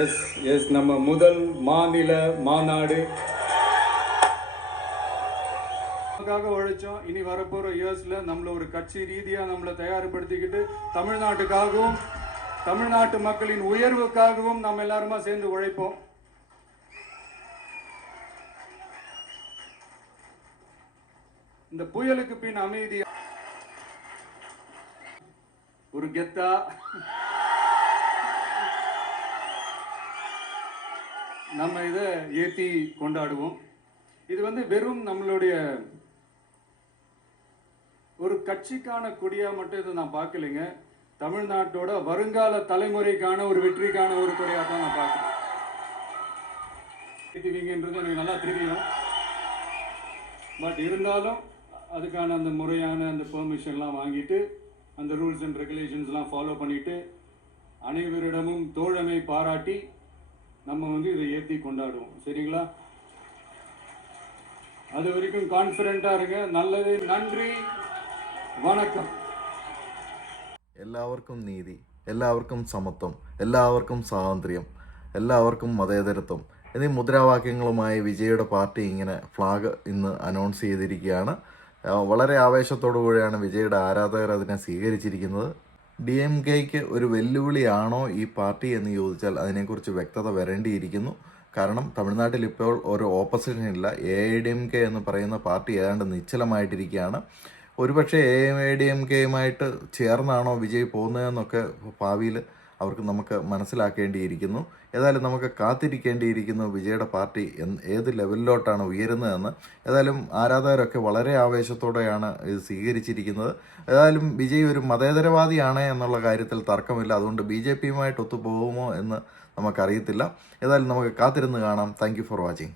S S நம்ம முதல் மாநில மாநாடு. நமக்காக உழைச்சோம். இனி வரப்போற இயர்ஸ்ல நம்மள ஒரு கட்சி ரீதியா நம்மளை தயார்படுத்திக்கிட்டு தமிழ்நாட்டுக்காகவும் தமிழ்நாட்டு மக்களின் உயர்வுக்காகவும் நம்ம எல்லாருமா சேர்ந்து உழைப்போம். இந்த புயலுக்கு பின் அமைதி. ஒரு கெத்தா? நம்ம இதை ஏற்றி கொண்டாடுவோம். இது வந்து வெறும் நம்மளுடைய ஒரு கட்சிக்கான கொடியாக மட்டும் இதை நான் பார்க்கலைங்க. தமிழ்நாட்டோட வருங்கால தலைமுறைக்கான ஒரு வெற்றிக்கான ஒரு கொடியாக தான் நான் பார்க்குறேன். ஏத்துவீங்கன்றது எனக்கு நல்லா தெரியும். பட் இருந்தாலும் அதுக்கான அந்த முறையான அந்த பெர்மிஷன்லாம் வாங்கிட்டு அந்த ரூல்ஸ் அண்ட் ரெகுலேஷன்ஸ்லாம் ஃபாலோ பண்ணிட்டு அனைவரிடமும் தோழமை பாராட்டி நம்ம வந்து இதை ஏற்றி கொண்டாடுவோம் சரிங்களா அது வரைக்கும் கான்ஃபிடென்ட்டாக இருங்க நல்லது நன்றி வணக்கம் എല്ലാവർക്കും നീതി എല്ലാവർക്കും സമത്വം എല്ലാവർക്കും സ്വാതന്ത്ര്യം എല്ലാവർക്കും മതേതരത്വം എന്നീ മുദ്രാവാക്യങ്ങളുമായി വിജയുടെ പാർട്ടി ഇങ്ങനെ ഫ്ലാഗ് ഇന്ന് അനൗൺസ് ചെയ്തിരിക്കുകയാണ് ആ, വളരെ ആവേശത്തോടു കൂടിയാണ് വിജയുടെ ആരാധകർ അതിനെ സ്വീകരിച്ചിരിക്കുന്നത് ഡി എം കെക്ക് ഒരു വെല്ലുവിളിയാണോ ഈ പാർട്ടി എന്ന് ചോദിച്ചാൽ അതിനെക്കുറിച്ച് വ്യക്തത വരേണ്ടിയിരിക്കുന്നു. കാരണം തമിഴ്നാട്ടിൽ ഇപ്പോൾ ഒരു ഓപ്പോസിഷൻ ഇല്ല A I D M K എന്ന് പറയുന്ന പാർട്ടി ഏതാണ്ട് നിശ്ചലമായിട്ടിരിക്കുകയാണ്. ഒരുപക്ഷെ എ ഐ ഡി എം കെയുമായിട്ട് ചേർന്നാണോ വിജയ് പോകുന്നതെന്നൊക്കെ ഭാവിയിൽ അവർക്ക് നമുക്ക് മനസ്സിലാക്കേണ്ടിയിരിക്കുന്നു. ഏതായാലും നമുക്ക് കാത്തിരിക്കേണ്ടിയിരിക്കുന്നു വിജയുടെ പാർട്ടി ഏത് ലെവലിലോട്ടാണ് ഉയരുന്നതെന്ന്. ഏതായാലും ആരാധകരൊക്കെ വളരെ ആവേശത്തോടെയാണ് ഇത് സ്വീകരിച്ചിരിക്കുന്നത്. ഏതായാലും വിജയ് ഒരു മതേതരവാദിയാണ് എന്നുള്ള കാര്യത്തിൽ തർക്കമില്ല. അതുകൊണ്ട് ബി ജെ പിയുമായിട്ട് ഒത്തുപോകുമോ എന്ന് നമുക്കറിയത്തില്ല. ഏതായാലും നമുക്ക് കാത്തിരുന്ന് കാണാം. Thank for watching.